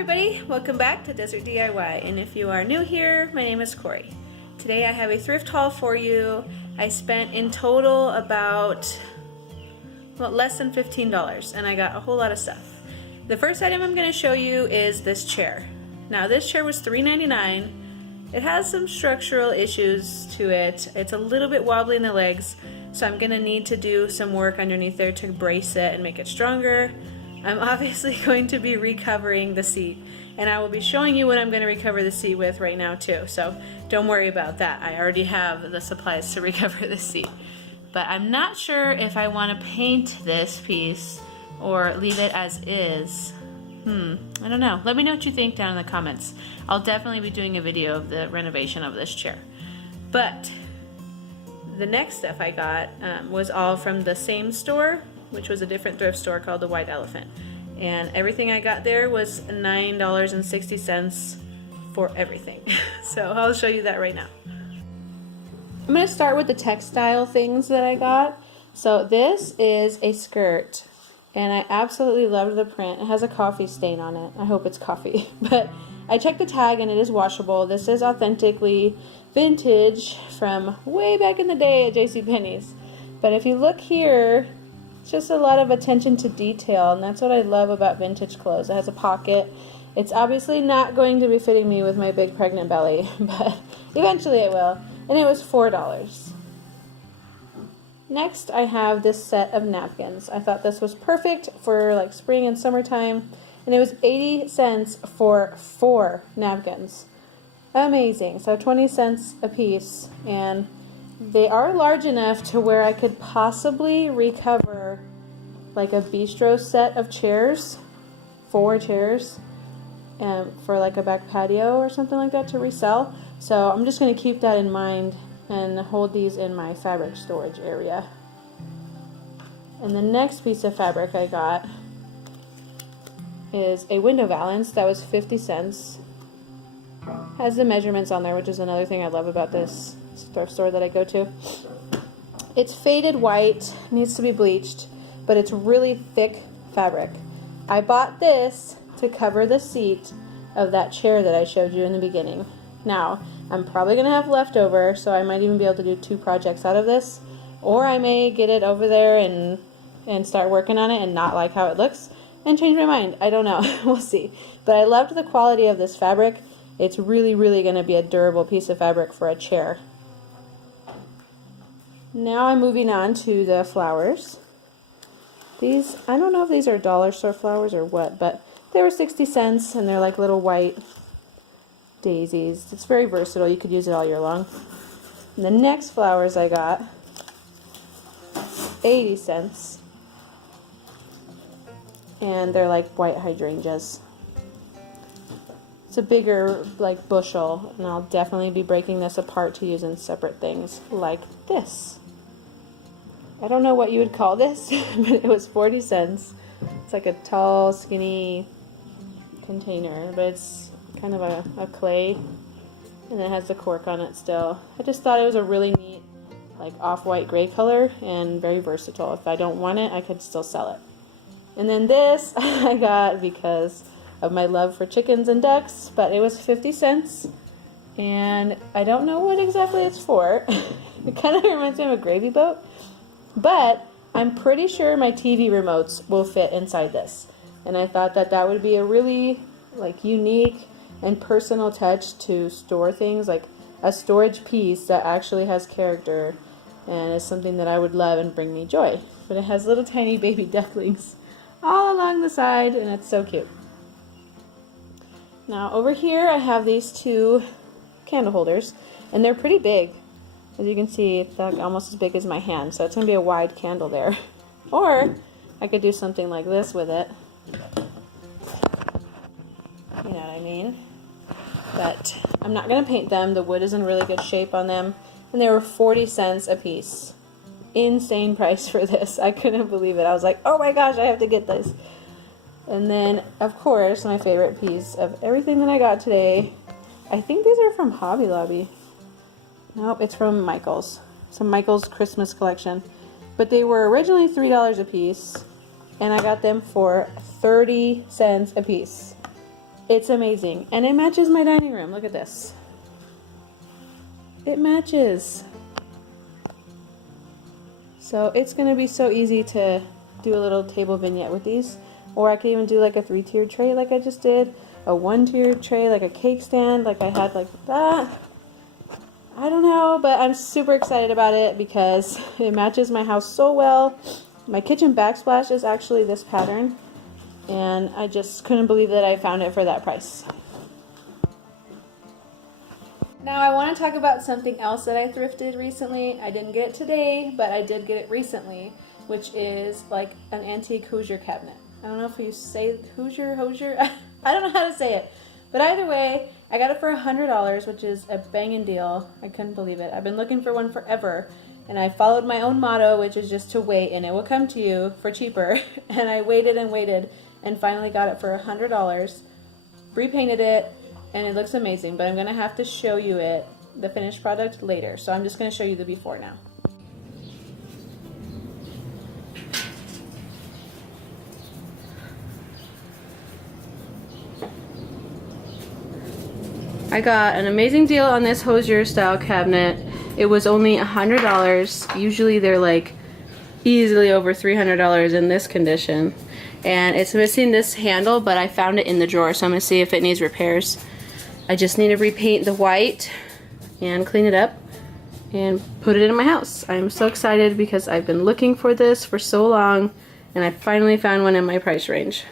everybody, welcome back to Desert DIY, and if you are new here, my name is Corey. Today I have a thrift haul for you. I spent in total about, well, less than $15, and I got a whole lot of stuff. The first item I'm going to show you is this chair. Now this chair was $3.99. It has some structural issues to it. It's a little bit wobbly in the legs, so I'm going to need to do some work underneath there to brace it and make it stronger. I'm obviously going to be recovering the seat, and I will be showing you what I'm going to recover the seat with right now too, so don't worry about that. I already have the supplies to recover the seat. But I'm not sure if I want to paint this piece or leave it as is. I don't know. Let me know what you think down in the comments. I'll definitely be doing a video of the renovation of this chair. But the next stuff I got was all from the same store, which was a different thrift store called the White Elephant. And everything I got there was $9.60 for everything. So I'll show you that right now. I'm going to start with the textile things that I got. So this is a skirt, and I absolutely loved the print. It has a coffee stain on it. I hope it's coffee. But I checked the tag and it is washable. This is authentically vintage from way back in the day at JCPenney's. But if you look here, just a lot of attention to detail, and that's what I love about vintage clothes. It has a pocket. It's obviously not going to be fitting me with my big pregnant belly, but eventually it will. And it was $4. Next, I have this set of napkins. I thought this was perfect for like spring and summertime, and it was 80 cents for 4 napkins. Amazing. So 20 cents a piece, and they are large enough to where I could possibly recover like a bistro set of chairs, 4 chairs, for like a back patio or something like that to resell. So I'm just going to keep that in mind and hold these in my fabric storage area. And the next piece of fabric I got is a window valance that was 50 cents. Has the measurements on there, which is another thing I love about this thrift store that I go to. It's faded white, needs to be bleached, but it's really thick fabric. I bought this to cover the seat of that chair that I showed you in the beginning. Now, I'm probably going to have leftover, so I might even be able to do 2 projects out of this, or I may get it over there and start working on it and not like how it looks and change my mind. I don't know. We'll see. But I loved the quality of this fabric. It's really, really going to be a durable piece of fabric for a chair. Now I'm moving on to the flowers. These, I don't know if these are dollar store flowers or what, but they were 60 cents, and they're like little white daisies. It's very versatile. You could use it all year long. And the next flowers I got, 80 cents. And they're like white hydrangeas. It's a bigger like bushel, and I'll definitely be breaking this apart to use in separate things like this. I don't know what you would call this, but it was 40 cents. It's like a tall, skinny container, but it's kind of a clay, and it has the cork on it still. I just thought it was a really neat like off-white gray color and very versatile. If I don't want it, I could still sell it. And then this I got because of my love for chickens and ducks, but it was 50 cents, and I don't know what exactly it's for. It kind of reminds me of a gravy boat, but I'm pretty sure my TV remotes will fit inside this, and I thought that that would be a really like unique and personal touch to store things, like a storage piece that actually has character and is something that I would love and bring me joy. But it has little tiny baby ducklings all along the side, and it's so cute. Now over here I have these 2 candle holders, and they're pretty big. As you can see, it's like almost as big as my hand, so it's going to be a wide candle there. Or I could do something like this with it. You know what I mean? But I'm not going to paint them. The wood is in really good shape on them, and they were 40 cents a piece. Insane price for this. I couldn't believe it. I was like, oh my gosh, I have to get this. And then, of course, my favorite piece of everything that I got today, I think these are from Hobby Lobby. Nope, it's from Michael's. Some Michael's Christmas collection. But they were originally $3 a piece, and I got them for 30 cents a piece. It's amazing. And it matches my dining room. Look at this. It matches. So it's going to be so easy to do a little table vignette with these. Or I could even do like a 3-tiered tray like I just did. A 1-tiered tray like a cake stand like I had like that. I don't know, but I'm super excited about it because it matches my house so well. My kitchen backsplash is actually this pattern. And I just couldn't believe that I found it for that price. Now I want to talk about something else that I thrifted recently. I didn't get it today, but I did get it recently, which is like an antique Hoosier cabinet. I don't know if you say Hoosier. I don't know how to say it. But either way, I got it for $100, which is a banging deal. I couldn't believe it. I've been looking for one forever. And I followed my own motto, which is just to wait and it will come to you for cheaper. And I waited and waited and finally got it for $100. Repainted it and it looks amazing, but I'm going to have to show you it, the finished product, later. So I'm just going to show you the before now. I got an amazing deal on this Hoosier style cabinet. It was only $100. Usually they're like easily over $300 in this condition. And it's missing this handle, but I found it in the drawer, so I'm going to see if it needs repairs. I just need to repaint the white and clean it up and put it in my house. I'm so excited because I've been looking for this for so long and I finally found one in my price range.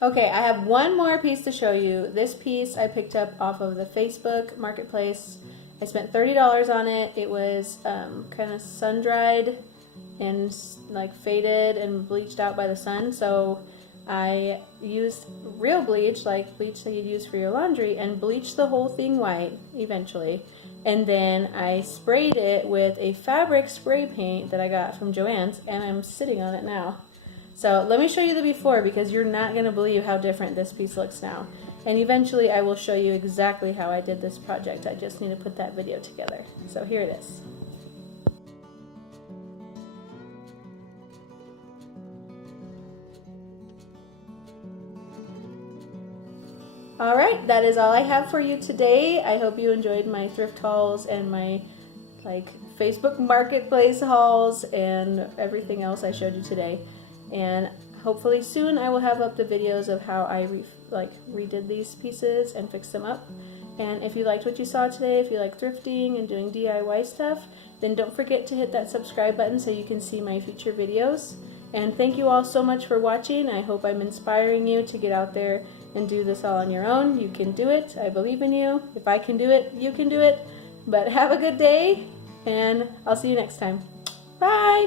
Okay, I have one more piece to show you. This piece I picked up off of the Facebook Marketplace. I spent $30 on it. It was kind of sun-dried and like faded and bleached out by the sun. So I used real bleach, like bleach that you'd use for your laundry, and bleached the whole thing white eventually. And then I sprayed it with a fabric spray paint that I got from Joann's, and I'm sitting on it now. So let me show you the before because you're not going to believe how different this piece looks now. And eventually I will show you exactly how I did this project. I just need to put that video together. So here it is. Alright, that is all I have for you today. I hope you enjoyed my thrift hauls and my Facebook Marketplace hauls and everything else I showed you today. And hopefully soon I will have up the videos of how I redid these pieces and fixed them up. And if you liked what you saw today, if you like thrifting and doing DIY stuff, then don't forget to hit that subscribe button so you can see my future videos. And thank you all so much for watching. I hope I'm inspiring you to get out there and do this all on your own. You can do it. I believe in you. If I can do it, you can do it. But have a good day, and I'll see you next time. Bye!